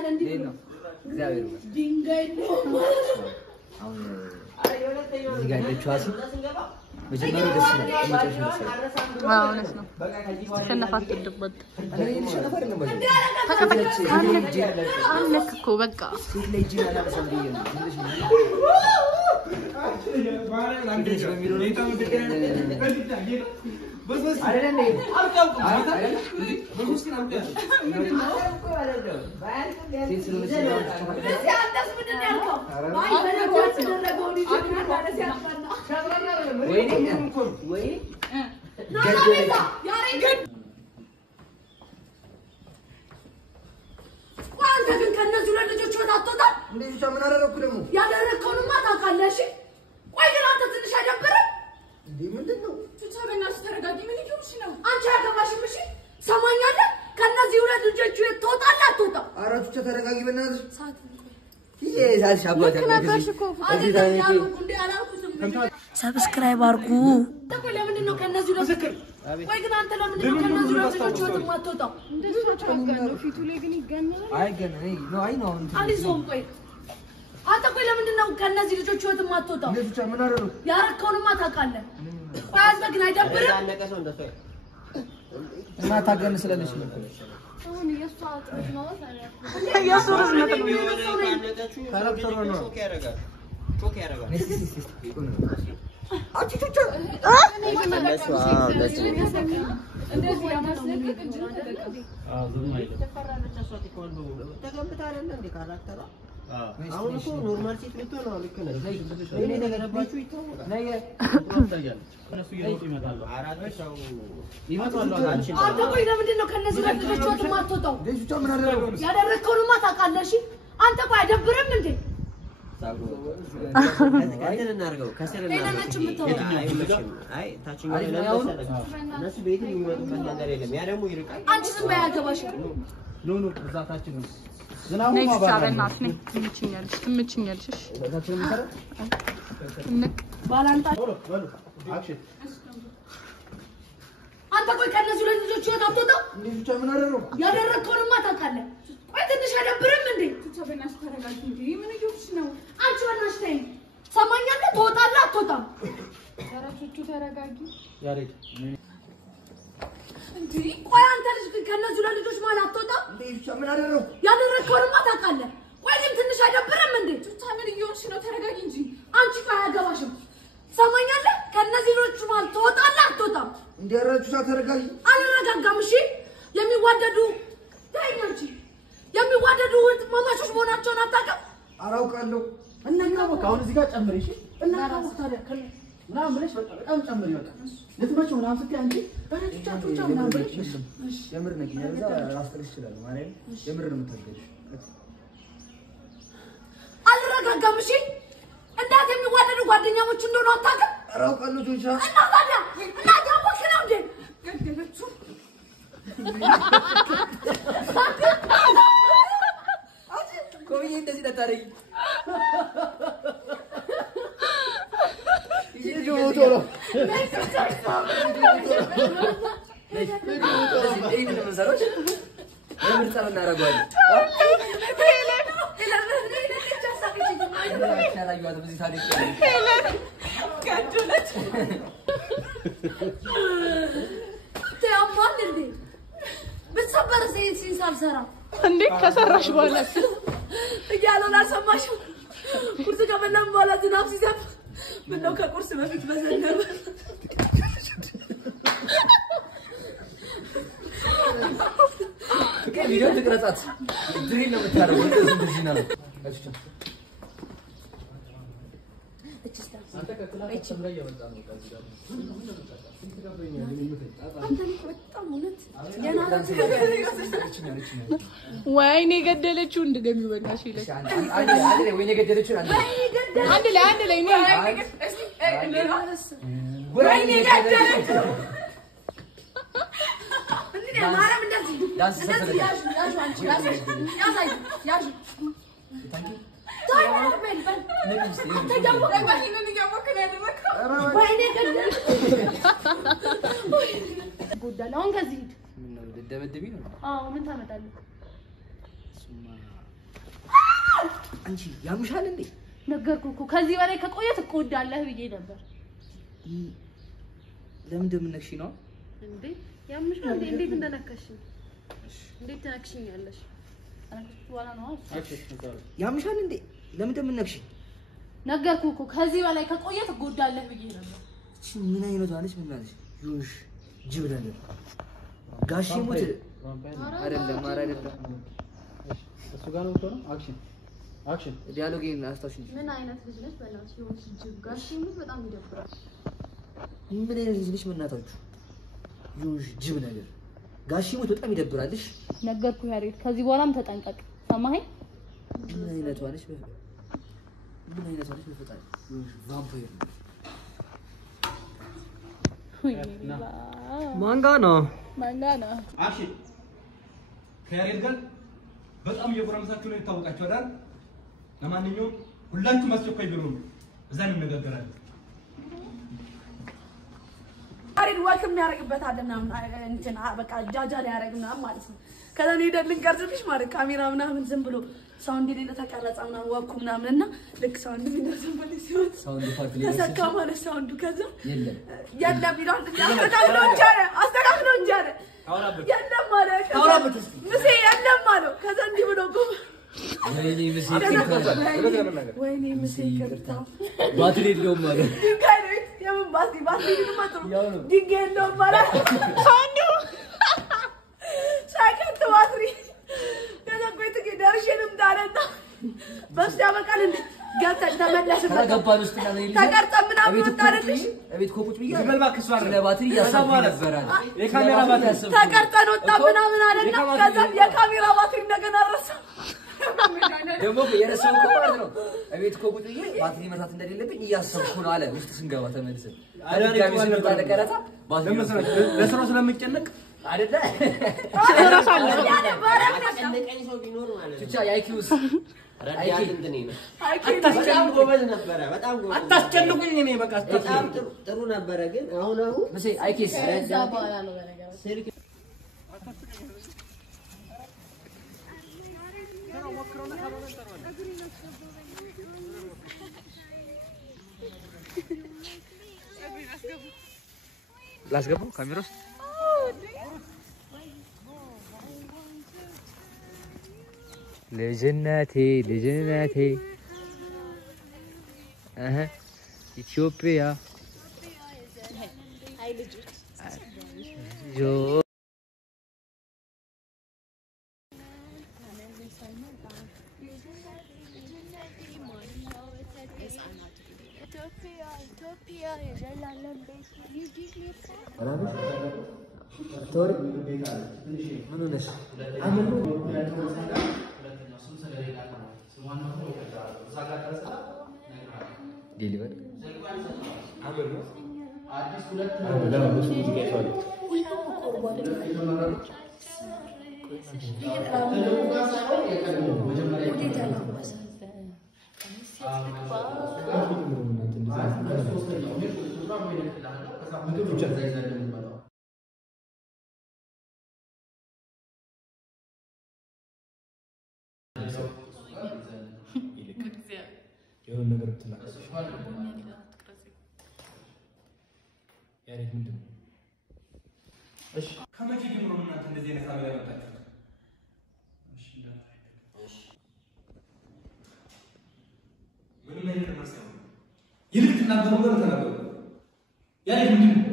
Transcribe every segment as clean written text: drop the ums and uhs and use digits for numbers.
ያለ እንዴ ነው እግዚአብሔር ድንጋይ ነው አሁን እዚህ ጋር ለቻሲ መጀመሪያ ደስ ይላል አሁንስ ነው ተሸነፋት ተደበት አንለክ እኮ በቃ ሲለጂ አላሰም ቢየ ነው ግን ከነዚህ ለልጆች ወጣጣ እንዴ ምን አደረኩ ደግሞ ያደረከውንማ ታውቃለሽ ቆይ ግን አንተ ትንሽ አይደብርም እንዴ ምንድነው ተቻለናስ ተረጋጊ ምን ይሁንሽ ነው አንቺ ያገባሽም እሺ ሰማኛለህ ከነዚህ ሁለት ልጆች ወጣጣ አትወጣ አራቱ ተረጋጊ በእናትህ ይሄ ዛልሽ አባታ ሰብስክራይብ አርጉ ተቆለ ምንድነው ከነዚህ ሁለት ወይ ግን አንተ ለምንድነው ከነዚህ ሁለት ልጆች ወጣጣው እንደሱ ተጫወተው ፊቱ ላይ ግን ይገናኛል አይገናኝ ነው አይ ነው አሊዞም ቆይ አንተ ቆይ ለምንድነው ከነዚህ ልጆች ወጥ ማትወጣው ለብቻ ምን አደረኩ ያረከውንማ ታውቃለህ ቆይ አንተ ግን አይደብርም ያነቀሰው እንደሱ እና ታገን ስለልሽ ነው አሁን የሷት ነው ያሱርስ ነው ያነቀችው ቾክ ያረጋል አጭጭጭ እንደዚህ ያማስለቀቅ እንጂ ዝም አይደለም ተፈራለች አሷት ይቆል ተገምታ አይደል እንዴ ካራክተሯ አሁን እኮ ኖርማል ሴት ልትሆን ነው ልክ ነህ እኔ ተገረባችሁ ይታወቃል ነገ ታያለች እነሱ እየሮጡ ይመጣሉ አራት ሰው ይመጣሉ አንተ ቆይ ለምንድነው ከነዚህ ልጆች ወጥ ማትወጣው ለብቻ ምን አደረኩ ያደረከውንማ ታውቃለሽ አንተ ቆይ አይደብርም እንዴ ከስር እናርገው ከስር እናርገው አይ ታችኛው ላይ ለምሳሌ እነሱ ቤት የሚመጡበት ነገር የለም ያ ደግሞ ይርቃል አንቺ ዝም በይ አልገባሽ ኖ እዛታችን ነው ዝናቡ ኔክስት አበናት ነኝ ትምችኛለሽ እሺ እዛታችን ምሰራ እንክ ባላንጣ በሉ አክሽን አንተ ቆይ ከነዚህ ሁለት ልጆች ወጥ አትወጣው ለብቻ ምን አደረኩ ያደረከውንማ ታውቃለህ ቆይ ትንሽ አይደብርም እንዴ ተበናሽ ተረጋጊ እንዴ ምን ይሁንሽ ነው አንቺ ወናሽ ተይ ሰማኛለህ ትወጣለህ አትወጣም አራቾቹ ተረጋጊ ያሬድ እንዴ ቆይ አንተ ልጅ ግን ከነዚህ ሁለት ልጆች ማለት አትወጣም ለብቻ ምን አደረኩ ያደረከውንማ ታውቃለህ ቆይ ግን ትንሽ አይደብርም እንዴ ምን ይሁንሽ ነው ተረጋጊ እንጂ አንቺ ቆይ አያገባሽም ሰማኛለህ ከነዚህ ልጆች ማለት ትወጣለህ አትወጣም እንዴ አራቹ ተረጋጊ አልረጋጋም እሺ የሚዋደዱ ታይኛንቺ የሚዋደዱ ማማቾች መሆናቸውን አታውቅም አራውቃለሁ እና በቃ አሁን እዚህ ጋር ጨምሪ እሺ እና ታዲያ ከለ ምናምን ብለሽ በቃ በጣም ጨምሪ በቃ ልትመጪው ምናምን ስትይ አንቺ በረቻቹ ምናምን ብለሽ የምር ነኝ ያዛ ራስጥልሽ ይችላል ማለት የምር ነው የምታገድሽ አልረጋጋም እሺ እንዳት የሚዋደዱ ጓደኛሞች እንደሆነ አታውቅም አራውቃለሁ ጆቻ እና ታዲያ እና ያወቅሽ ነው እንዴ ገደለችው ቆይ እንደዚህ ተታረይ ይሄ ጆቶ ነው ይሄን ነው መሰረሽ የምርጫ እናደርጋለን ያላዩት በዚህ ታሪክ ገደለች ተያማል እንዴ በሰበር ዘይት ሲንሳልሰራ እንዴ ከሰራሽ በኋላ እያለና ሰማሽ ቁርስ ከበላን በኋላ ዝናብ ሲዘንብ ምነው ከቁርስ በፊት በዘነበ ቪዲዮ ትቀረጻት ድሪል ነው የምታደርገው እንደዚህ ነው አንተ ከክላስ ተምረህ እየመጣ ነው ከዚህ ጋር ወይኔ ገደለችው እንደገሚ በላሽ ይለኝ አንዴ ወይኔ ገደለችው አንድ ላይ ነው ወይኔ ገደለችው እንዴ ማራም እንደዚህ እንደዚህ ያዙ አንቺ ያዙ ደበደቢ ነው አዎ ምን ታመጣለህ አንቺ ያምሻል እንዴ? ነገርኩህ እኮ ከዚህ በላይ ከቆየ ትቆዳለህ ብዬ ነበር። ለምን እንደምነክሽ ነው እንዴ? ያምሻል እንዴ? እንዴት እንደነከሽኝ? እንዴት ተነክሽኛለሽ? ወላ ነው ያምሻል እንዴ? ለምን እንደምነክሽ? ነገርኩህ እኮ ከዚህ በላይ ከቆየ ትቆዳለህ ብዬ ነበር። እቺ ምን አይነቷ ነች? ምን ማለት ዩሽ ጅብዳ ነው ጋሽ ሞት አይደለም አይደለም እሱ ጋር ነው ነው አክሽን ዲያሎግን አስታውሽ እንጂ ምን አይነት ልጅ ነች? በእናትሽ ይወስ ጅብ ጋሽ ሞት በጣም ይደብራል። ምን አይነት ልጅ ነች? በእናታችሁ ዩሽ ጅብ ነገር ጋሽ ሞት በጣም ይደብራልሽ። ነገርኩህ ያሬድ፣ ከዚህ በኋላም ተጠንቀቅ። ሰማኸኝ? ምን አይነቷ ነች? ምን አይነቷ ነች? በፈጣሪ ዩሽ ቫምፓየር ማንጋና አክሽን ከያሬድ ጋር በጣም እየጎረመሳችሁ ነው የታወቃችሁ አይደል? ለማንኛውም ሁላችሁም አስቸኳይ ቢሮ ነው፣ እዛ እንነጋገራለን። ያሬድ ወክ የሚያደርግበት አለና እንትን በቃ ጃጃ ላይ ያደርግና ማለት ነው። ከዛ ነው ሄደን ልንቀርጽልሽ ማለት ካሜራ ምናምን ዝም ብሎ ሳውንድ የሌለ ተቀረጸ ምናምን ወኩ ምናምንና ልክ ሳውንድ ቢነርሰን በለስ ሲሆን ሳውንድ ፓርት ላይ ተሰካ ማለት ሳውንዱ ከዛ የለም ይላል አስተካክለው እንጂ አለ የለም ማለት ምሴ የለም ማለት ከዛ እንዲህ ብሎ ቆም ወይኔ ምሴ ይቅርታ ባትሪ የለውም ማለት ዲጋይት የምን ባትሪ ልማጥሩ ዲጋይ የለውም ማለት ሳውንዱ ሳይከት ባትሪ ከዛ ቆይት ደርሽንም ዳረና በስ ያበቃል እንዴ ገብተን ተመለስን ተገባን ውስጥ ያለ ተቀርጸ ምናምን ወጣልሽ እቤት ኮቁጭ ብዬ ዝገልባክ እሷ አይደል ለባትሪ ያሳብ ነበር አለ የካሜራ ባትሪ ተቀርጸን ወጣ ምናምን አለና ከዛ የካሜራ ባትሪ እንደገና ረሳ ደግሞ የረሳው እኮ ማለት ነው። እቤት ኮቁጭ ብዬ ባትሪ መታት እንደሌለብኝ እያሰብኩ ነው አለ። ውስጥ ስንገባ ተመልሰን አዳጋሚ ስንመጣ ለቀረታ ባትሪ ለስራው ስለምጨነቅ አይደለ እረሳለሁ ቀንቀኝ ሰው ቢኖር ማለት ነው ብቻ ያይኪውስ ረዳት እንትኔ ነው በጣም ጎበዝ ነበረ በጣም ጎበዝ አታስጨንቁኝ እኔ በቃ በጣም ጥሩ ነበረ ግን አሁን መቼ አይኪስ ረዳት በኋላ ነው በነገር ስልክ ላስገባው ካሜራ ውስጥ ልጅነቴ ኢትዮጵያ አይ ልጆች ጆ ኢትዮጵያ የዘላለም ቤት ቶሪ ምን ነሽ? አምኑ ዲሊቨር አምኑ አዲስ ሁለት የሆነ ነገር ብትናገር ያሬድ ምንድን ነው? እሺ ከመቼ ጀምሮ ነው እናንተ እንደዚህ አይነት ካሜራ ያመጣችሁት? እሺ እሺ ምን ላይ ተመሰለ? ይልቅ ተናገሩ ነው ተናገሩ። ያሬድ ምንድን ነው?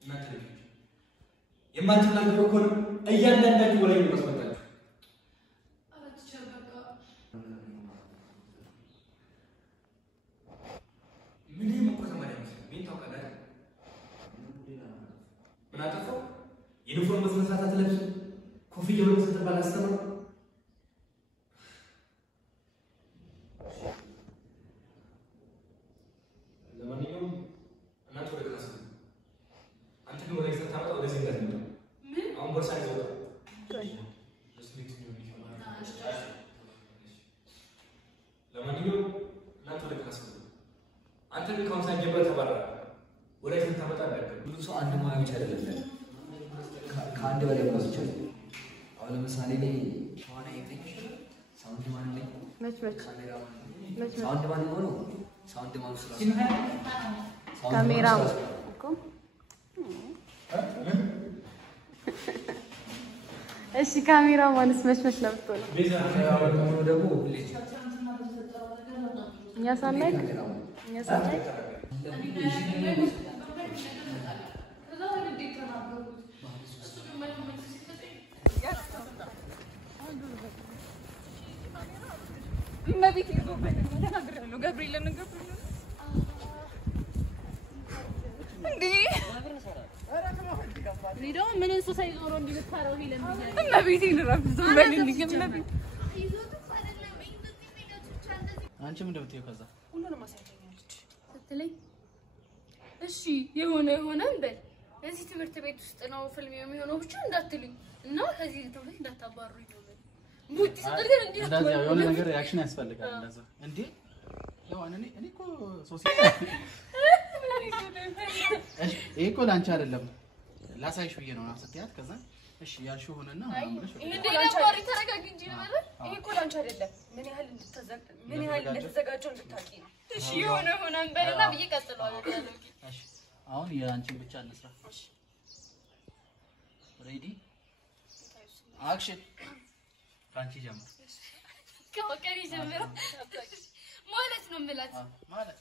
እናንተ የማትናገሩ ከሆነ እያንዳንዳችሁ ወላይ ነው መስመጣችሁ። ምንም እኮ ተማሪ አይመስልም። ምን ታውቃለህ? ምን አጠፋው? ዩኒፎርም በስነ ስርዓት አትለብስም። ኮፍያውን ስትባል አስተምር። ለማንኛውም እናንተ ወደ ክላስ ነው። አንተ ግን ወደ ክላስ ታመጣ ወደ ሴንተር ነው። አሁን ቦርሳ ይዘው ለማንኛውም እናንተ ወደ ክላስ ነው። አንተ ግን ከሀምሳ ጀምረህ ተባረረ። ወደ ሴንተር ታመጣ አይደለም። ብዙ ሰው አንድ ሙያ ብቻ አይደለም ከአንድ በላይ ሙያ ብቻ ለምሳሌ ተዋናይ ነኝ፣ ሳውንድ ማን ነኝ፣ መች ሳውንድ ማን ሆኖ ሳውንድ ማን ስላለ ካሜራው እኮ እሺ ካሜራው ማንስ መች ነው የምትሆነው? ደግሞ ሁሌ እኛ ሳናይ መቤት ይዞበት ተናግሬያለሁ። ገብርኤልን እንዴ ሊዶ ምን እንስሳ ይዞ ነው እንዲመታረው ይለም ይላል። መቤት ይንራፍዝ በልልኝ መቤት አንቺ ምን እንደምትይው ከዛ ሁሉንም አሳይተኛለች ስትለኝ እሺ የሆነ እንበል እዚህ ትምህርት ቤት ውስጥ ነው ፊልም የሚሆነው ብቻ እንዳትሉኝ እና ከዚህ ትምህርት እንዳታባሩኝ ነው። ሙት ስትል እንዴ እንደዛ የሆነ ነገር ሪአክሽን ያስፈልጋል። እንደዛ እንዴ ያው እኔ እኮ ሶሲ እሺ ይሄ እኮ ላንቺ አይደለም ላሳይሽ ብዬ ነው ስትያት ከዛ እሺ ያልሽው ሆነና ማለት ነው። እንዴ ላንቺ ተረጋጊ እንጂ ነው ማለት ይሄ እኮ ላንቺ አይደለም ምን ያህል እንደተዘጋጀው እንድታቂ ነው። እሺ የሆነ እንበልና ብዬ ቀጥሏል። እሺ አሁን የአንቺን ብቻ እንስራ። እሺ ሬዲ አክሽን ፍራንቺ ጀምር ከወቀሪ ጀምሮ ማለት ነው የምላት ማለት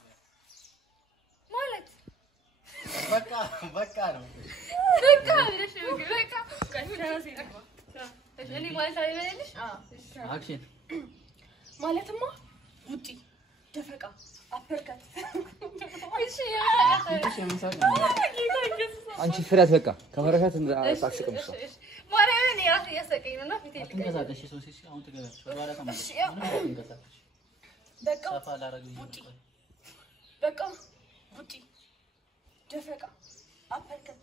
በቃ ነው በቃ ብለሽ በቃ ከራሴ ነው እኔ ማለት አይደለሽ? አክሽን ማለትማ ውጪ ደፈቃ አፐርከት እሺ አንቺ ፍራት በቃ ከመረሻት አታስቅም እሷ ማርያምን ያስ ያሰቀኝ ነውና ፊቴ ተንቀሳቀሽ ሶሲ አሁን ትገዛለሽ ወራላ ተመለሽ ተንቀሳቀሽ በቃ ሰፋ ላረግልኝ ነው በቃ ውጪ ደፈቃ አፐርከት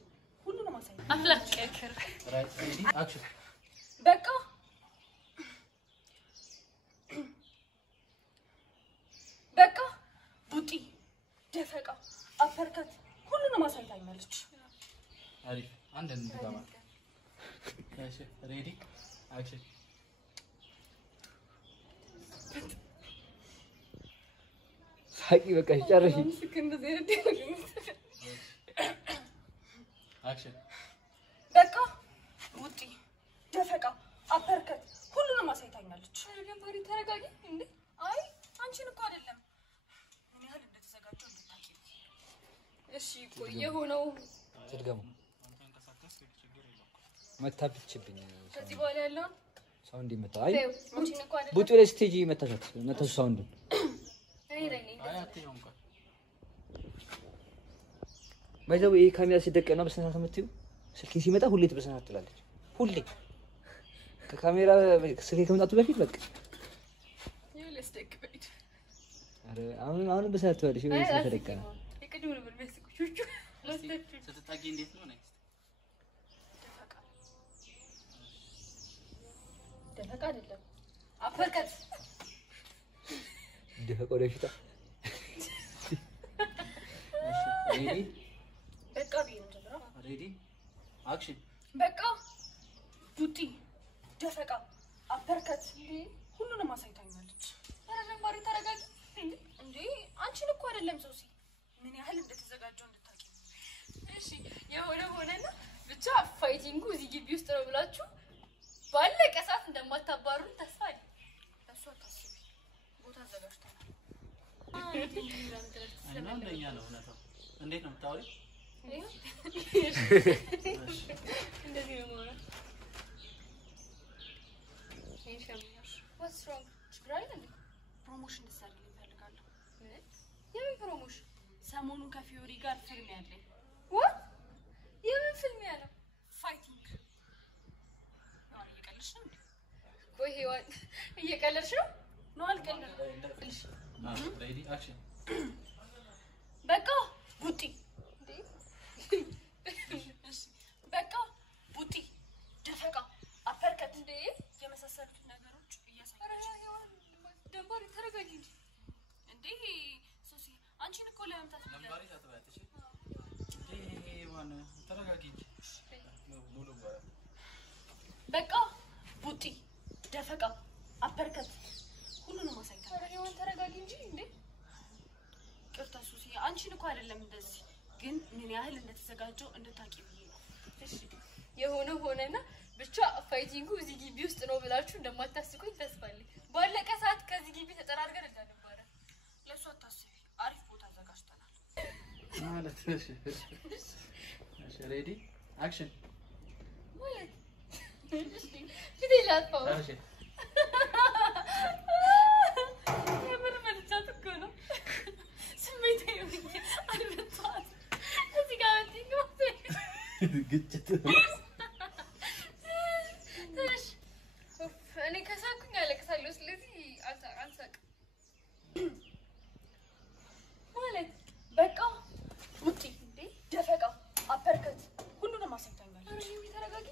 ሁሉንም አሳይ አፍላጭ ያከረ ራይት ሬዲ አክሽን በቃ ውጪ ደፈቃ አፐርከት ሁሉንም አሳይታኛለች። አሪፍ አንድ እንድጋማ እሺ ሬዲ አክሽን ሳቂ በቃ ጨርሺ አክሽን በቃ ውጪ ደፈቃ አፐርከት ሁሉንም አሳይታኛለች። አረጋባሪ ተረጋጊ እንዴ አይ አንቺን እኮ አይደለም ምን ያህል እንደተዘጋጀው እንድታቂ። እሺ ቆይ የሆነው ትድገሙ መታብችብኝ ከዚህ በኋላ ያለው ሳውንድ ይመታ አይ አንቺን እኮ አይደለም ቡጡ ላይ ስቴጂ መታታት መታሽ ሳውንድ እኔ ነኝ አይ አትይውም ቆይ ባይዘው ይሄ ካሜራ ሲደቀና በስነሳት የምትይው ስልኬ ሲመጣ ሁሌ በስነሳት ትላለች ሁሌ ከካሜራ ስልኬ ከመጣቱ በፊት በቃ ይኸውልህ ስደቅ በይት አረ አሁን በስነሳት ትላለች ወይ ስለተደቀና ይቅድም ነው በሚያስቁቹቹ ስትታጊ እንዴት ነው ኔክስት ደፈቃ አይደለም አፈርከት ደፈቃ ወደፊት ሬዲ በቃ ቢሆን ጀምራ ሬዲ አክሽን በቃ ቡጢ ደፈቃ አፐርከት ሁሉንም አሳይታኛለች። አረጋባሪ ተረጋጊ እንዴ አንቺን እኮ አይደለም ሶሲ ምን ያህል እንደተዘጋጀው እንድታቂ። እሺ የሆነ ሆነና ብቻ ፋይቲንጉ እዚህ ግቢ ውስጥ ነው ብላችሁ ባለቀ ሰዓት እንደማታባሩን ተስፋ አለኝ። እሱ አታስቢ ቦታ አዘጋጅተናል። እንደኛ ነው እውነታው እንዴት ነው የምታወሪው እንደዚህ ነው ማለት What's wrong? ችግር አይደለም። ፕሮሞሽን እንድትሰሪልኝ እፈልጋለሁ። የምን ፕሮሞሽን? ሰሞኑን ከፊዮሪ ጋር ፊልም ያለኝ። What? የምን ፊልም ያለው? ፋይቲንግ ነው። እየቀለድሽ ነው እንዴ? ቆይ ሄዋን እየቀለድሽ ነው? ነው አልቀለድም። ሬዲ አክሽን በቃ ቡጢ በቃ ቡጢ ደፈቃ አፐርከት እንዴ የመሳሰሉትን ነገሮች እያሳየች ደንባሪ ተረጋጊ እንዴ ሶሲ አንቺን እኮ ለመምታት ለምባሪ ታጥባለች ማን ተረጋጊ ሙሉ በቃ አፐርከት ሁሉንም አሳይታለሁ። ይሁን ተረጋጊ እንጂ እንዴ ቅርታ ሱሲ አንቺን እኮ አይደለም እንደዚህ ግን ምን ያህል እንደተዘጋጀው እንድታቂ ብዬ ነው። እሺ የሆነ ሆነና ብቻ ፋይቲንጉ እዚህ ግቢ ውስጥ ነው ብላችሁ እንደማታስቁኝ ተስፋ አለኝ። ባለቀ ሰዓት ከዚህ ግቢ ተጠራርገን እንዳንባረ ለሱ አታስቢ። አሪፍ ቦታ አዘጋጅተናል ማለት እሺ እሺ ሬዲ አክሽን ማለት እሺ ፊትላጣው እሺ የምን መልቻት እኮ ነው ስሜት ይሁን አልበጣት እዚህ ጋር እንዲህ ግጭት እሺ እኔ ከሳኩኝ አለቅሳለሁ። ስለዚህ አንሳቅ ማለት በቃ ውጪ እንዴ ደፈቃ አፐርከት ሁሉንም አሳይታኛለች። አረ ይሁን ተረጋጊ።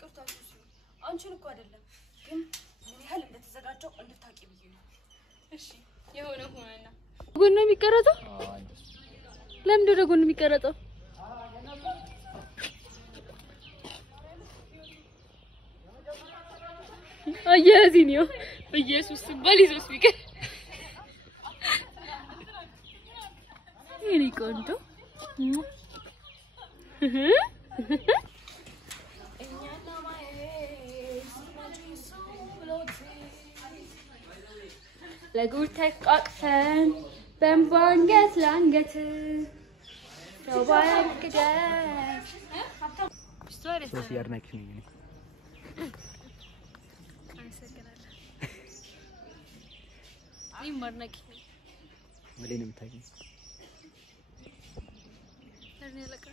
ቅርታ ሱሲ አንቺን እኮ አይደለም ግን ምን ያህል እንደተዘጋጀው እንድታቂ ብዬ ነው። እሺ የሆነ ሆነና ጎን ነው የሚቀረጸው? ለምን ወደ ጎን የሚቀረጸው? አያዚኒዮ በኢየሱስ በሊዞስ ቢቀር የኔ ቆንጆ ለጉድ ተቃቅፈን በእንባንገት ለአንገት ተባያቅደስ ሶፊ አድናቂሽ ነኝ እኔ። አመሰግናለሁ። እኔም አድናቂ ነኝ። ምን ላይ ነው የምታውቂኝ? እኔ ለካ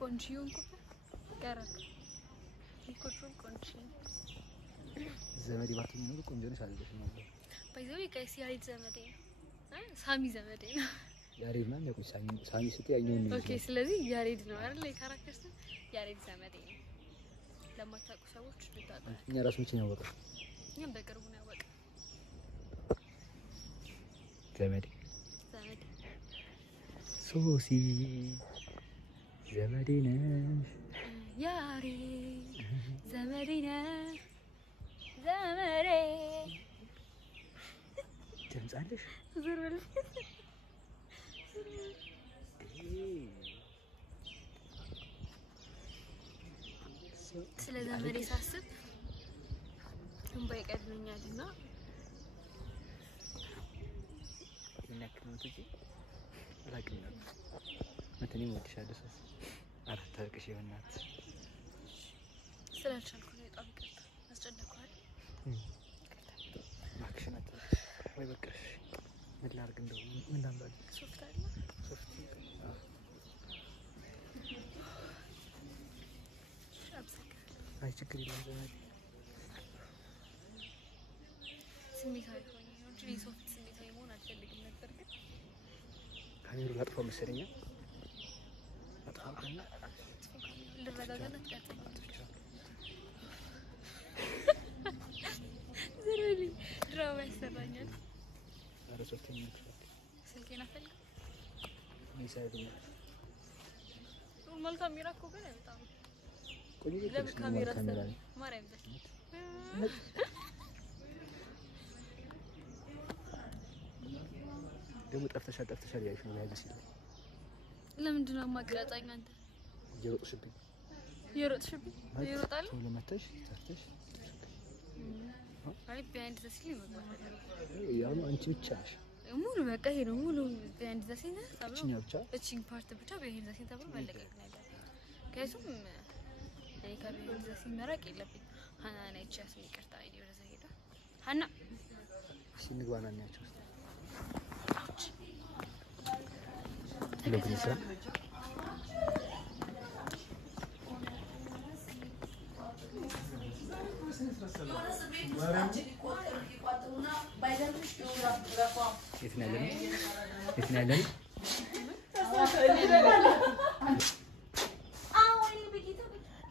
ቆንጆን እኮ ጋራክ ይቆጥሩ ቆንጆ ዘመዴ ባትሆኚ ኖሮ ቆንጆ ነሽ አልልሽም ነበር። ባይዘው ይቀስ ያሪድ ዘመዴ ነው። ሳሚ ዘመዴ ነው። ያሬድ ማን ያውቁ? ሳሚ ስትይ ያኛውን ነው። ኦኬ ስለዚህ ያሬድ ነው አይደል? የካራክተር ስም ያሬድ ዘመዴ ነው። ለማታውቁ ሰዎች ልታጣ እኛ ራሱ መቼ ነው ያወቅነው? እኛም በቅርቡ ነው ያወቅነው። ዘመዴ ሶሲ ዘመዴ ነሽ ያሬድ ዘመዴ ነሽ ዘመዴ ድምፅ አለሽ? ዞር በል ስለ ዘመዴ ሳስብ እንባ ይቀድመኛልና ይነክሩት እንጂ አላውቅም ነበር። መተኔም ወድሻለሁ ሶሲ። አራት ታርቅሽ ይሆናት ስላልቻልኩ ነው በጣም ይቅርታ አስጨነቅኩ አይደል? እባክሽን ወይ በቃሽ። ምን ላድርግ እንደው ምን ላምጣልሽ? ሶፍት አለ ሶፍት አይ ችግር የለም ዘመዴ። ስሜታዊ ሆኜ ነው እንጂ ሶፍት ስሜታዊ መሆን አልፈልግም ነበር። ግን ካሜራው ላጥፋው መሰለኝ። አጥፋውና ልረጋጋና ትቀጥላለች። ዘረሊ ድራማ ያሰራኛል። ኧረ ሶፍት ነው ስልኬን አፈልግ ሚሳይል ነው ኖርማል ካሜራ እኮ ግን በጣም ቆይ ለምን ካሜራ ሰራ ማርያም በል ደግሞ ጠፍተሻል ያይሽ ነው ያይሽ ሲል ለምንድን ነው የማቀጣኝ? አንተ እየሮጥሽብኝ ይሮጣል ቶሎ መተሽ ሰርተሽ አይ ቢያንድ ዘሲል መግባት ያው አንቺ ብቻ ነሽ ሙሉ በቃ ይሄ ነው ሙሉ ቢያንድ ዘሲል ተብሎ እቺኛ ብቻ እቺን ፓርት ብቻ ቢያንድ ዘሲል ተብሎ መለቀቅ ነገር ከሱም እኔ ከቢያንድ ዘሲል መራቅ የለብኝ። ሀና ነች ያስም ይቅርታ አይዲ ወደዛ ሄዳ ሀና ሲንግባና እናያቸው ለግንሳ የት ነው ያለነው?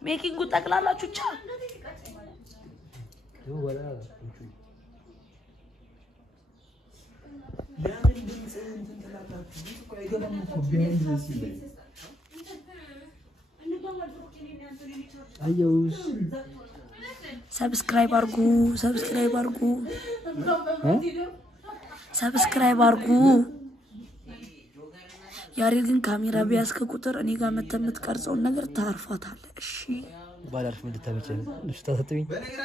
ሜኪንጉ ጠቅላላችሁ ብቻ ደግሞ ወላ ለምን ድምጽ ሰብስክራይብ አድርጉ። ያሬድ ግን ካሜራ ቢያስከ ቁጥር እኔ ጋር የምትቀርጸውን ነገር ታርፋታለህ። እሺ ባላርፍ ምን ልታመጪኝ? እሺ ታሰጥኝ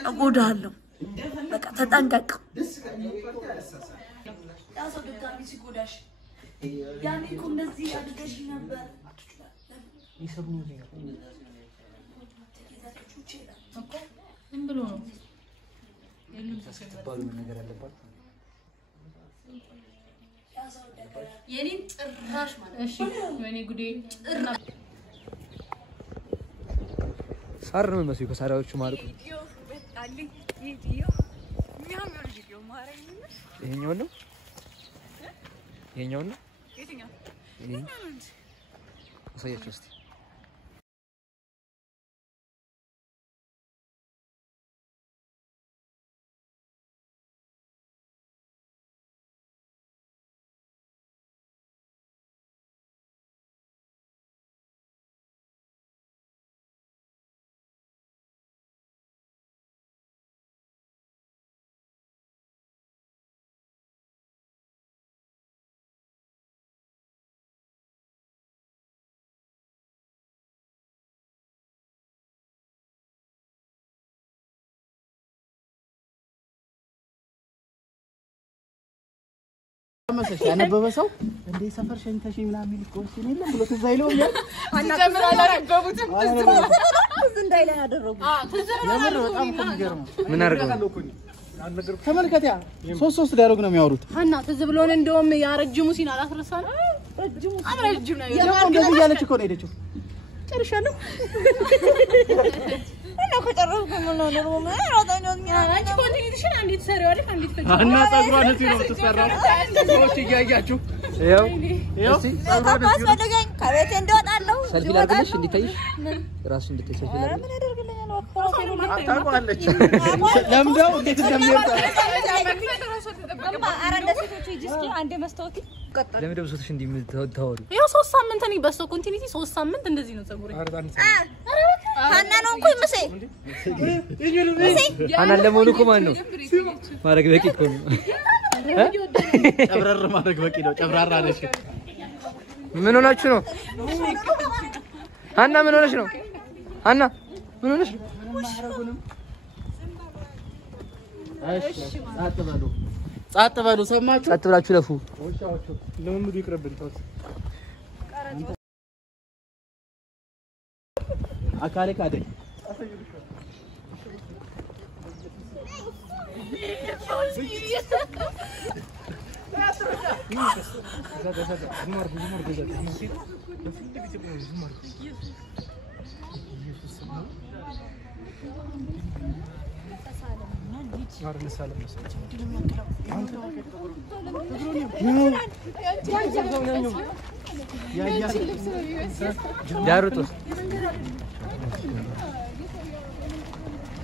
እጎዳለሁ። በቃ ተጠንቀቅ። ያው ድጋሚ ሲጎዳሽ ያኔ እኮ እንደዚህ አድርገሽ ነበር። ይሰብኝ ምን ብሎ ነው የሉም ተባሉ ነገር አለባት። የኔን ጭራሽ ማለት እሺ ወይኔ ጉዴ ጭራ ሳር ነው መስዩ ከሳራዎቹ ማለት ነው። ይሄኛው ነው የትኛው አሳያችሁ እስቲ መሰለሽ ያነበበ ሰው እንደ ሰፈር ሸንተሽኝ ምናምን የሚል ቆንጆ የለም ብሎ ትዝ አይለውም። ጀምራ አላነበቡትም ትዝ እንዳይለን አደረጉ። ለምን በጣም ከሚገርም ምን አድርገው ተመልከት። ያ ሶስት ዲያሎግ ነው የሚያወሩት። ሀና ትዝ ብሎን እንደውም ያረጅሙ ሲን አላስረሳን። ረጅሙ ነው የማን እንደዚህ እያለች እኮ ነው ሄደችው። ጨርሻለሁ እና ከጨረስኩ ምን ነው ነው አንቺ ኮንቲኒቲሽን አንዲት ሰሪዋለሽ አንዲት ፈጭ እና ጸጉሯን እዚህ ነው የምትሰራው። ሰዎች እያያችሁ ይኸው አስፈልገኝ ከቤቴ እንደወጣለሁ ሰልፊ ላድርግልሽ እንዲታይሽ ራስሽ እንድታይ ሰልፊ ኧረ ላድርግ ምን ያደርግልኛል? ታውቃለች ለምደው እንዴት እንደሚወጣ ኧረ እንደ ሴቶቹ ሂጂ እስኪ አንዴ መስታወት ለምን ደብሶትሽ እንዲህ የምታወሪ? ያው 3 ሳምንት እኔ በሶ ኮንቲኒቲ 3 ሳምንት እንደዚህ ነው ጸጉሬ። ሀና ነው እንኳ ይመሴ ሀና ለመሆኑ እኮ ማን ነው ማድረግ በቂ እኮ ነው። ጨብረር ማድረግ በቂ ነው። ጨብራራ ነሽ። ምን ሆናችሁ ነው? ሀና ምን ሆነሽ ነው? ሀና ምን ሆነሽ ነው? እሺ ጻጥ በሉ ሰማችሁ? ጸጥ ብላችሁ ለፉ። ለምን ይቅርብን ተውት። አካሌ ካደኝ ዳሩቶስ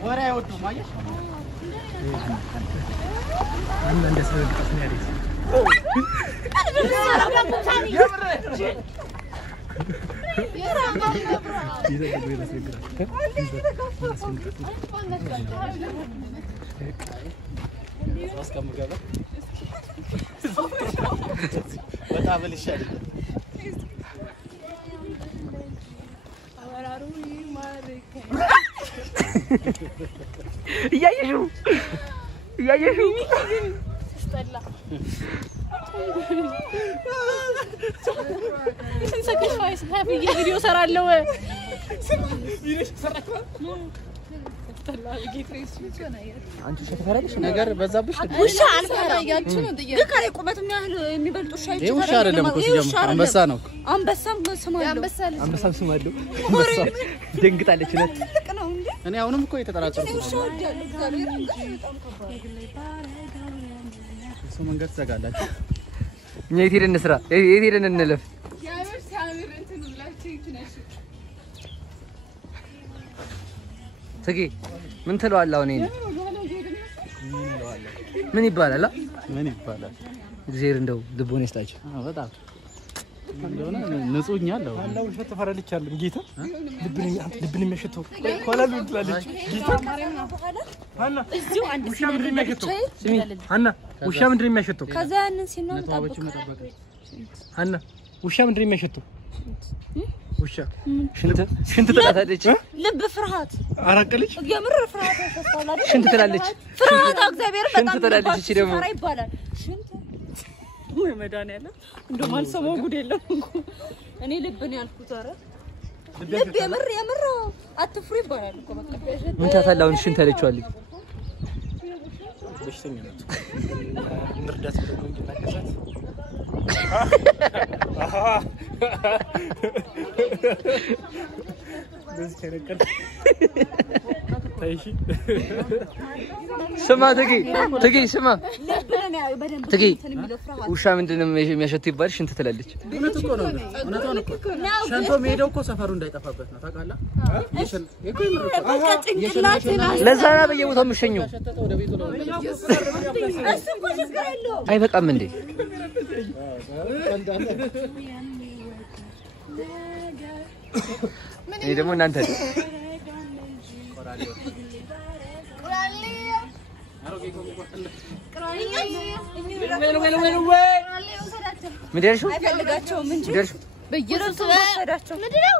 ወሬ አይወዱም። አየሽ አንድ እንደ ሰው ልቀስ ነው ያለኝ። በጣም ልሻል እያየሽው ተስጠላ ሰክሪፋይስ ሃፒ ቪዲዮ ሰራለው አንቺ ሸተፈረልሽ ነገር በዛብሽ። ውሻ አልፈራያችሁ ነው ጥያቄ ከሬ ቁመት ምን ያህል የሚበልጡ ውሻ ይሄ ውሻ አይደለም እኮ ሲጀምር አንበሳ ነው። አንበሳም ስም አለው። አንበሳም ስም አለው። ደንግጣለች ነት ትልቅ ነው እንዴ? እኔ አሁንም እኮ የተጠራጠርኩት ውሻ ወዳለሁ እግዚአብሔር በጣም ከባድ እሱ መንገድ ትዘጋላችሁ። እኛ የት ሄደን እንስራ? የት ሄደን እንለፍ? ያምር ሲያምር እንትን ብላችሁ ይትነሽ ትጌ ምን ትለዋለህ? አሁን ምን ይባላል? ምን ይባላል? እግዚአብሔር እንደው ልቦና ይስጣችሁ። በጣም እንደሆነ ንጹህኛለሁ አላው ሸት ፈራልቻለሁ ጌታ ልብን የሚያሸተው ኮላሉ ትላለች ጌታ ሃና እዚሁ አንድ ውሻ ምንድን ነው የሚያሸተው ስሚ ሃና ውሻ ምንድን ነው የሚያሸተው ከዛ ያንን ሲኖር ነጥባዎቹ መጠበቅ ሃና ውሻ ምንድን ነው የሚያሸተው ውሻ ሽንት ትላለች ልብ ፍርሃት አራቀለች የምር ፍርሃት ያስፈላል ሽንት ትላለች ፍርሃት እግዚአብሔር በጣም ሽንት ትላለች እቺ ደግሞ ፈራ ይባላል ሽንት ወይ መድኃኒዓለም እንደው ማልሰማው ጉድ የለም እኔ ልብ ነው ያልኩት ኧረ ልብ የምር አትፍሩ ይባላል እኮ በቃ ምን ታታላውን ሽንት አለችዋለች በሽተኛ ናት ምርዳት ደግሞ እንድናገዛት በዚህ ከነቀል ታይሺ ስማ ትጊ ስማ ትጊ ውሻ ምንድነው የሚያሸተው ይባል ሽንት ትላለች እውነት እኮ ነው እውነቱን እኮ ሸንቶ ሄደው እኮ ሰፈሩ እንዳይጠፋበት ነው ታውቃለህ እኮ ይምርቀ ለዛ ነው በየቦታው የምሸኘው አይበቃም እንዴ እኔ ደግሞ እናንተ ምን ደርሹ አይፈልጋቸውም እንጂ በየሱስ ወሰዳቸው ምንድነው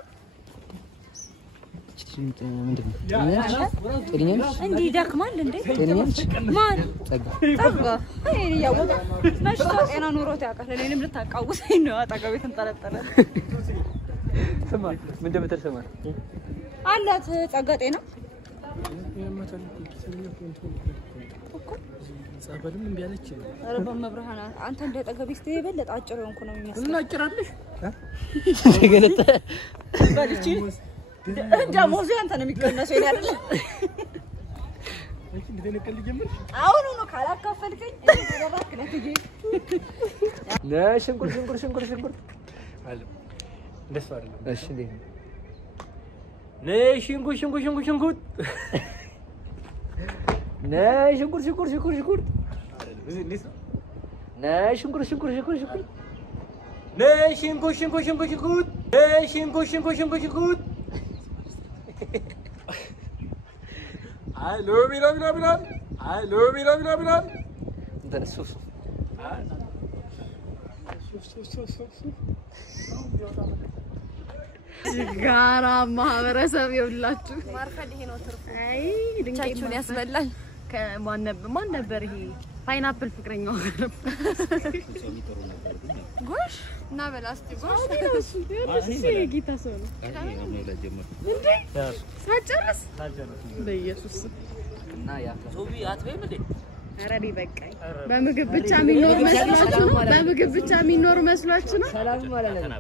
እንዴ ዳክማል እንዴ ማን ጠጋ አይ ያወጣ ማሽ ጤና ኑሮት ያውቃል እኔንም ልታቃውሰኝ ነው አጠገቤ ተንጠለጠለ ስማ ምን እንደምትሰማ አላት ጸጋ ጤና ጻፈልም እንዴ አለች ኧረ በመብርሃን አንተ እንደ ጠገቤ ስትይ የበለጠ አጭር ሆንኩ ነው የሚመስለው እና አጭራለሽ ተገለጠ ባልቺ ደሞዙ አንተ ነው የሚቀነሰው ይሄ አይደል እሺ እንደነቀል ጀምር አሁን ነው ካላካፈልከኝ እኔ ዘራክ ነው ትጂ ሽንኩርት አለ እንደሱ አይደለም እሺ እንዴ ነይ ሽንኩርት ነይ ሽንኩርት እዚህ እንዴት ነው ነይ ሽንኩርት ነይ ሽንኩርት አይ ሎቢ እንተነሱ ጋራ ማህበረሰብ ይውላችሁ ማርፈድ ይሄ ነው ትርፉ አይ ድንጋዩን ያስበላል ማን ነበር ይሄ ፓይናፕል ፍቅረኛው ጎሽ እና በላስቲ ጎሽ እሺ ጌታ ሰው ነው እንዴ ሳጨርስ በኢየሱስ እና ያ ሶቢ አትበይም እንዴ አረዲ በቃኝ በምግብ ብቻ የሚኖር መስሏችሁ ነው ሰላም ማለት ነው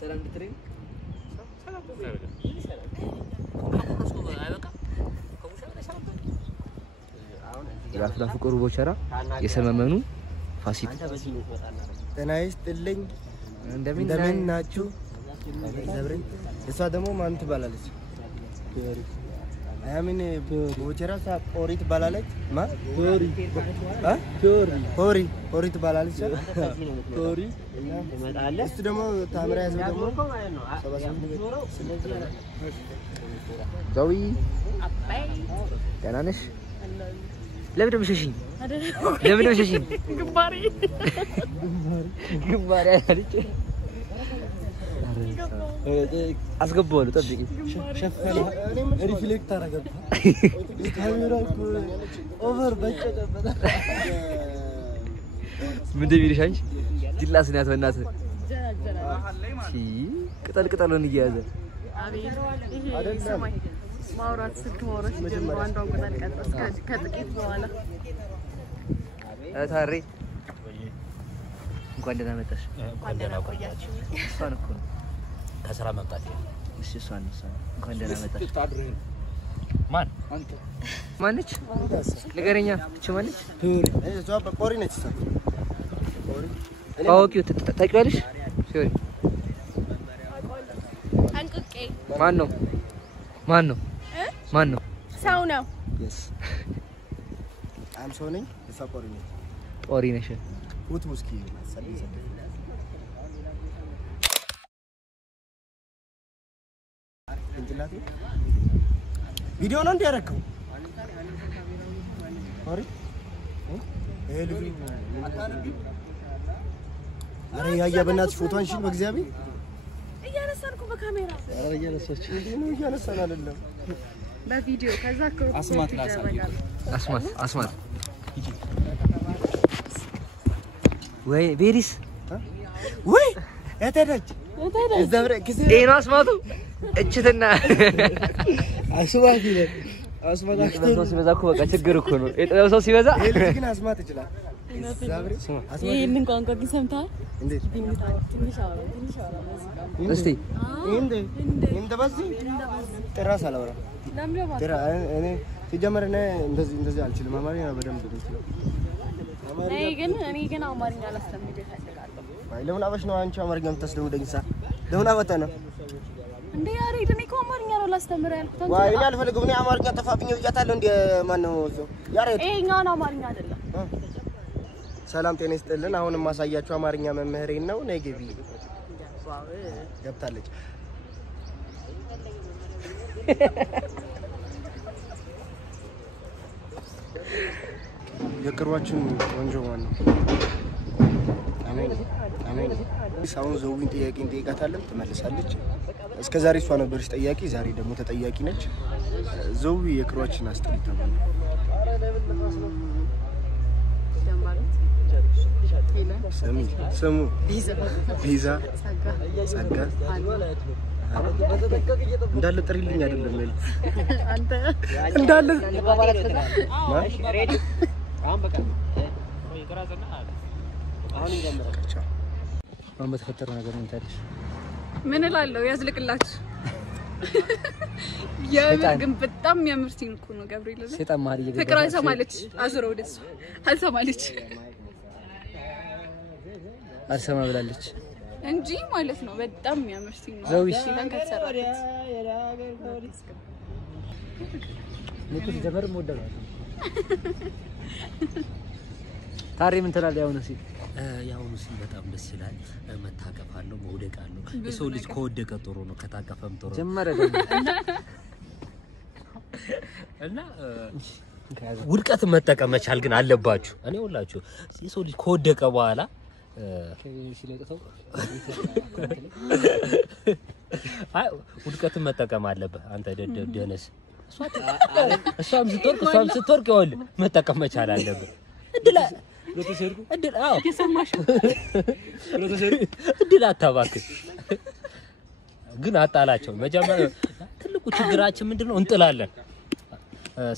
ሰላም ብትሪ ራፍላ ፍቅሩ ቦቸራ የሰመመኑ ፋሲል ጤና ይስጥልኝ እንደምን ናችሁ ዘብሬ እሷ ደግሞ ማን ትባላለች አያምን ቦቸራ ኦሪ ትባላለች ማ ኦሪ ትባላለች ኦሪ እመጣለሁ እሱ ደግሞ ታምራ ያዘው ደግሞ ዛዊ ደህና ነሽ ለምን ምሽሽኝ ግንባሬ አለች አስገባዋለሁ ጠብቂ ሸፈነ ሪፍሌክት አደረገ ካሜራ ኦቨር በጨጨበታ ምን እንደሚልሽ አንቺ ጅላስ ናት በእናትህ ቅጠሉን እየያዘ አቤት ሰማይ ማውራት ስልክ ማውራት ጀምሮ አንዷን ቅጠል ቀጠስ ከጥቂት በኋላ ታሬ እንኳን ደህና መጣሽ እንኳን ደህና ቆያችሁ እሷን እኮ ነው ከስራ መምጣት እሺ እሷን እንኳን ደህና መጣሽ ማን አንተ ማነች ንገረኛ እቺ ማነች እሷ በቆሪ ነች ታውቂው ታውቂዋለሽ ሶሪ አንቁቄ ማን ነው ሰው ነው yes አምሶ ነኝ ተፈቆሪ ነኝ ኦሪ ነሽ ውት ውስኪ ሰልይ እንጥላቱ ቪዲዮ ነው እንዲያረከው ኦሪ ልጁ አረ ያያ በእናትሽ ፎቶ አንሺ በእግዚአብሔር እያነሳንኩ በካሜራ አረ እያነሳች ነው እያነሳን አይደለም በቪዲዮ ከዛ አስማት ላሳይ አስማት ወይ ቤሪስ ወይ እተደች እዛብረ ከዘ ኤና አስማቱ እችትና አስማት ይላል አስማት ሰው ሲበዛ እኮ በቃ ችግር እኮ ነው የጥበብ ሰው ሲበዛ ግን አስማት ይችላል እዛብረ ይሄንን ቋንቋ ግን ሰምተሃል እንዴት ትንሽ አወራ እስቲ እንደ ባዚ ጥራስ አላወራ ጥራ እኔ ሲጀመር እኔ እንደዚህ አልችልም አማርኛ በደንብ ነው እኔ ግን አማርኛ ላስተምር እፈልጋለሁ ለምን አበሽ ነው አንቺ አማርኛ የምታስደውደኝሳ ለምን አበተነ እንዴ ያሬድ እኔ እኮ አማርኛ ነው ላስተምር ያልኩት አንተ ዋይ እኔ አልፈልግም እኔ አማርኛ ተፋብኝ ብያታለሁ እንደ ማን ነው እሱ ያሬድ ይሄኛውን አማርኛ አይደለም ሰላም ጤና ይስጥልን አሁን ማሳያችሁ አማርኛ መምህሬን ነው ነይ ግቢ ገብታለች የቅርባችን ወንጆ ማን ነው አሜን ሳውን ዘውኝ ጥያቄ እንጠይቃታለን ትመልሳለች እስከዛሬ እሷ ነበርሽ ጠያቂ ዛሬ ደግሞ ተጠያቂ ነች ዘው የቅርባችን አስተልተው ስሙ ቪዛ ጸጋ እንዳለ ጥሪልኝ አይደለም ማለት አንተ እንዳለ ማሽ ሬዲ አሁን በቃ ይቀራዘና አሁን ይጀምራል አሁን በተፈጠረ ነገር ምን ታዲያ ምን እላለሁ ያዝልቅላችሁ የምር ግን በጣም የሚያምር ሲንኩ ነው ገብርኤል ሰይጣን ማሪ ይገባ ፍቅር አልሰማለች አዙረው ደስ አልሰማለች አልሰማ ብላለች እንጂ ማለት ነው በጣም የሚያምር ሲንኩ ነው ዘውሽ ከሰራበት ንቁስ ደበር ሞደል ታሪ ምን ትላለህ ያው ነው ሲል ያው ነው ሲል በጣም ደስ ይላል መታቀፍ አለው መውደቅ አለው የሰው ልጅ ከወደቀ ጥሩ ነው ከታቀፈም ጥሩ ነው ጀመረ ደግሞ እና ውድቀት መጠቀም መቻል ግን አለባችሁ እኔ ሁላችሁ የሰው ልጅ ከወደቀ በኋላ ሲለጥተው አይ ውድቀት መጠቀም አለበት አንተ ደደብ ደነስ እሷም ስትወርቅ ይኸውልህ መጠቀም መቻል አለበት እድል አዎ የሰማሽ እድል አታባክን ግን አጣላቸው መጀመሪያ ትልቁ ችግራችን ምንድነው እንጥላለን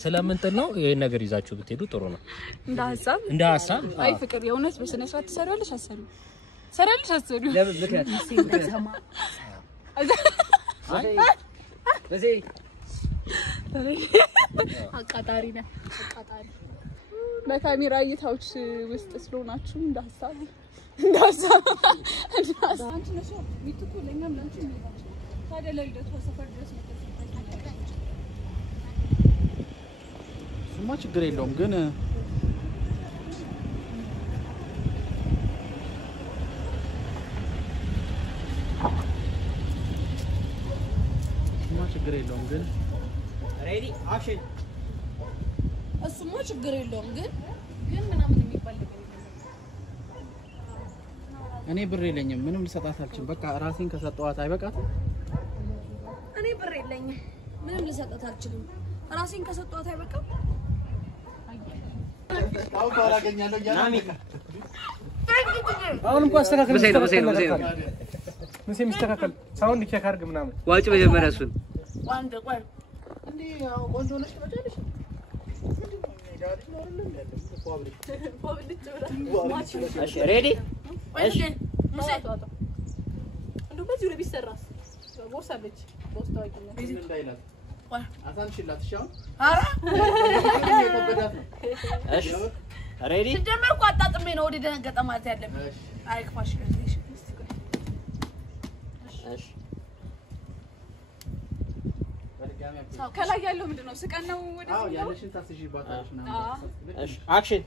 ስለምንጥል ነው ይሄን ነገር ይዛችሁ ብትሄዱ ጥሩ ነው እንደ ሐሳብ አይ ፍቅር የእውነት በስነ ስርዓት ትሰሪያለሽ አሰሪው ለምን ምክንያት ሰማ በዚህ አቃጣሪ ነህ በካሜራ እይታዎች ውስጥ ስለሆናችሁ እንደ ሐሳብ አንቺ ነሽ ሚትኩ ለኛም ላንቺ ነው ታዲያ ለልደቷ ሰፈር ድረስ ስማ ችግር የለውም ግን ሬዲ አክሽን እሱማ ችግር የለውም ግን ምናምን የሚባል ነገር እኔ ብር የለኝም ምንም ልሰጣት አልችልም በቃ ራሴን ከሰጠዋት አይበቃት እኔ ብር የለኝም ምንም ልሰጣት አልችልም ራሴን ከሰጠዋት አይበቃም ታው ታላገኛለሁ ያናሚ አሁን እንኳን አስተካክል መቼ ሚስተካከል ሳውንድ ቼክ አድርግ ምናምን ዋጭ መጀመሪያ እሱን ዋንደ ቆይ እንዴ ያው ቆንጆ ነሽ መጨረሻ ሬዲ እሺ ሙሴ እንደው በዚህ ነው ቢሰራስ ቦርሳለች ቦርሳው ምን እንዳይላት አሳንሽላት ሻው አረ እሺ ሬዲ ሲጀመር እኮ አጣጥሜ ነው ወደ ደንገጠ ማለት ያለብኝ አይክፋሽ እሺ እሺ ከላይ ያለው ምንድነው? ስቀን ነው ወደ አዎ ያለሽን ታስይባታለሽ እና እሺ አክሽን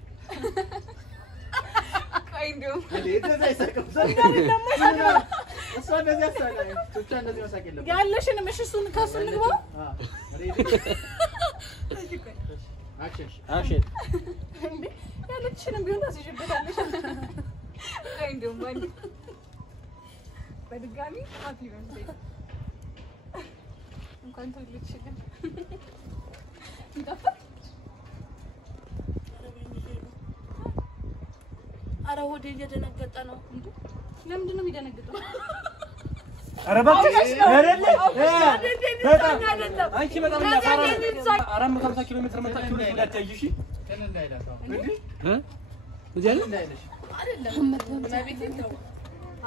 አይንዶ እንደዛ ይሳቀም እሷ እንደዚህ ያሳቀኝ ብቻ እንደዚህ መሳቅ የለም ያለሽን እሱን ከሱ ንግባ አክሽን እንዴ ያለችንም ቢሆን ታስይበታለሽ አይንዶ ማን በድጋሚ ሃፒ በርዝዴይ እንኳን ተወለድሽልን እንጣፋ አረ ሆዴ እየደነገጠ ነው እንዴ ለምንድን ነው የሚደነግጠው ኧረ እባክሽ አይደለ አይደለም አንቺ በጣም ያፋራ 450 ኪሎ ሜትር መታችሁ እንዳትያይሽ እሺ እንዳይላታው እንዴ እዚህ እንዳይልሽ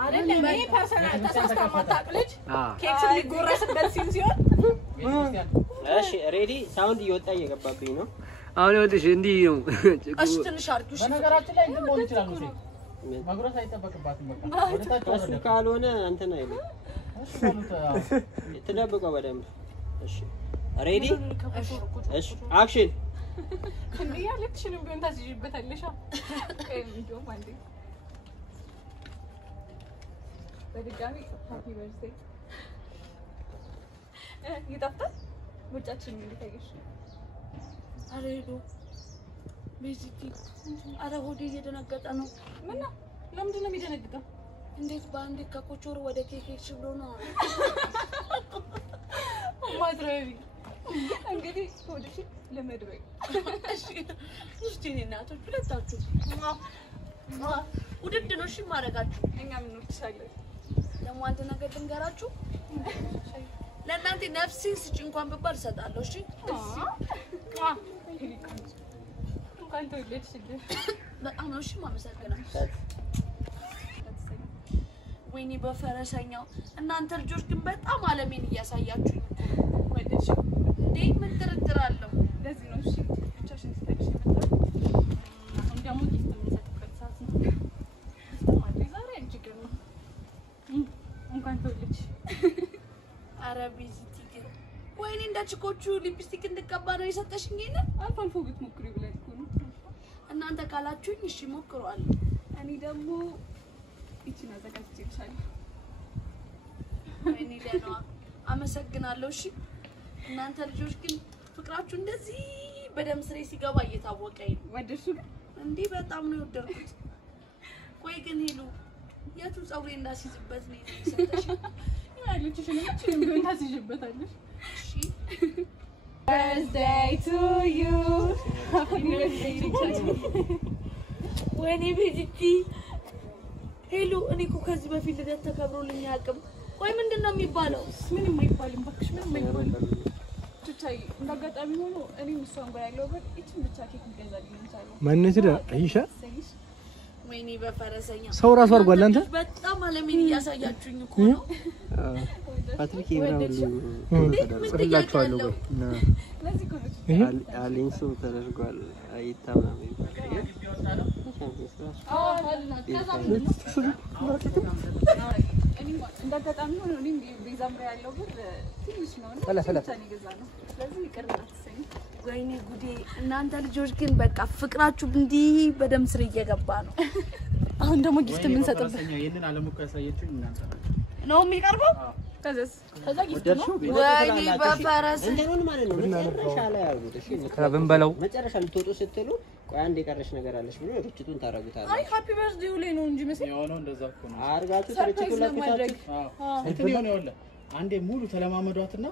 አይደለም እኔ ፐርሰናል ተሳስታ ማታቅልጅ ኬክ ሊጎረስበት ሲሆን እሺ ሬዲ ሳውንድ እየወጣ እየገባብኝ ነው አሁን ይኸውልሽ እንዲህ ነው እሺ ትንሽ አርጉሽ በነገራችን ላይ እንትን መሆን ይችላል ነው ማጉራት አይጠበቅባትም በቃ ወደታች እሱ ካልሆነ እንትን አይልም ትደብቀው በደንብ እሺ ሬዲ እሺ አክሽን እንዴ ያለችንም ቢሆን ታስይበታለሽ እንደውም አንዴ በድጋሚ ሃፒ በርዝዴይ ይጣፍጣል ወጫችን እንዲታየሽ አረ ሄዶ ቤዚቲ አረ ሆዴ እየደነገጠ ነው ምን ነው ለምንድን ነው የሚደነግጠው እንዴት በአንዴ ከኮቾሮ ወደ ኬኬሽ ብሎ ነው ማድረቢ እንግዲህ ሆድሽ ለመድበይ እሺ እስቲ እናቶች ሁለታችሁ ውድድ ነው እሺ ማረጋችሁ እኛ ምን እንወድሻለን ደግሞ አንተ ነገር ልንገራችሁ ለእናንተ ነፍሴን ስጪ እንኳን ብባል እሰጣለሁ እሺ እንኳን ተወለድሽልን በጣም ነው እሺ የማመሰግነው ወይኔ በፈረሰኛው እናንተ ልጆች ግን በጣም አለሜን እያሳያችሁ ወደሽ እንዴ ምን ጥርጥር አለው ለዚህ ነው እሺ ብቻሽን ስትጠቅሽ ነበር አሁን ደግሞ ጊፍት የምንሰጥበት ሰዓት ነው ማለት ዛሬ እጅግ ነው እንኳን ተወለድሽ አረ ቢዚቲ ግን ወይኔ እንዳችኮቹ ሊፕስቲክ እንድቀባ ነው የሰጠሽኝ ይሄን አልፎ አልፎ ብትሞክሪ ብለሽ እኮ ነው እናንተ ካላችሁኝ እሺ ሞክሯል እኔ ደግሞ እቺን አዘጋጅቼልሻለሁ ወይኔ ለና አመሰግናለሁ እሺ እናንተ ልጆች ግን ፍቅራችሁ እንደዚህ በደም ስሬ ሲገባ እየታወቀኝ ወደሽ እንዴ በጣም ነው የወደድኩት ቆይ ግን ሄሉ የቱ ጸጉሬ እንዳስይዝበት ነው የሰጠሽ ያለችሽን እቺን ቢሆን ታስይዥበታለሽ እሺ birthday to you happy birthday to you ወይኔ ቤዚቲ ሄሉ እኔ እኮ ከዚህ በፊት ልደት ተከብሮልኝ አያውቅም ቆይ ምንድነው የሚባለው ምንም አይባልም ባክሽ ምንም አይባልም ቱታይ እንዳጋጣሚ ሆኖ እኔም እሷን ጋር ያለው በር እቺን ብቻ ኬክ እንገዛልኝ እንቻለን ማንነት ዳ አይሻ ወይኔ በፈረሰኛ ሰው ራሱ አድርጓል አንተ በጣም አለሜን እያሳያችሁኝ እኮ ነው ፓትሪክ ይብራው ጽፍላችኋለሁ ቆይ ለዚህ እኮ ነው አሊንሱ ተደርጓል አይታማም እንዳጋጣሚ ሆኖ እኔም ቤዛም ጋር ያለው ብር ትንሽ ነው እና ብቻ ነው የገዛነው ስለዚህ ይቅር አትሰኝ ወይኔ ጉዴ እናንተ ልጆች ግን በቃ ፍቅራችሁ እንዲህ በደም ስር እየገባ ነው አሁን ደግሞ ጊፍት የምንሰጥበት ይሄንን አለሙካ ያሳየችው እናንተ ነው የሚቀርበው ከዛ ጊፍት ነው ወይኔ በፈረስ እንደሆነ ማለት ነው መጨረሻ ላይ ያሉት እሺ ከብንበለው መጨረሻ ልትወጡ ስትሉ ቆይ አንድ የቀረሽ ነገር አለሽ ብሎ ርጭቱን ታረጉታላችሁ አይ ሃፒ በርዝዴው ላይ ነው እንጂ መስሎኝ የሆነው እንደዛ እኮ ነው አርጋችሁ ርጭቱን ለክታችሁ እንትን ይሆነ አንዴ ሙሉ ተለማመዷትና